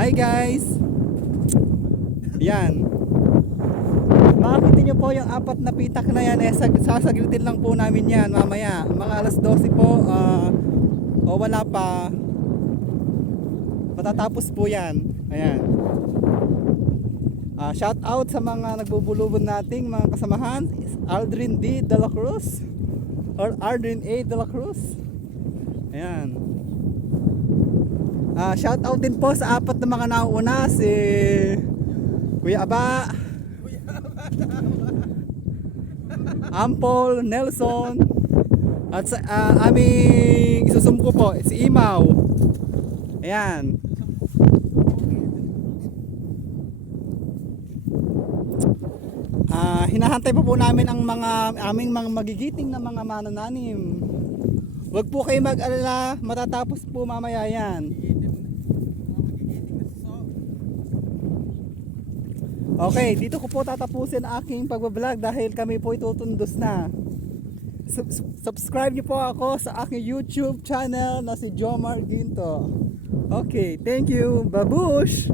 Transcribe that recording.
Hi guys! Yan. Makakita nyo po yung apat na pitak na yan. Sasaglitin lang po namin yan mamaya. Mga alas 12 po. O wala pa. Matatapos po yan. Ayan. Shout out sa mga nagbubulubon nating mga kasamahan. Aldrin D. De La Cruz or Aldrin A. De La Cruz. Ayan. Shout out din po sa apat na mga nauna, si Kuya Aba, Ampol, Nelson, at sa aming isusumko po si Imaw. Ayan. Hinahantay po namin ang aming mga magigiting na mga manananim. Huwag po kayo mag-alala, matatapos po mamaya yan. Okay, dito ko po tatapusin aking pagbablog dahil kami po itutundos na. Subscribe niyo po ako sa aking YouTube channel na si Jomar Ginto. Okay, thank you. Babush!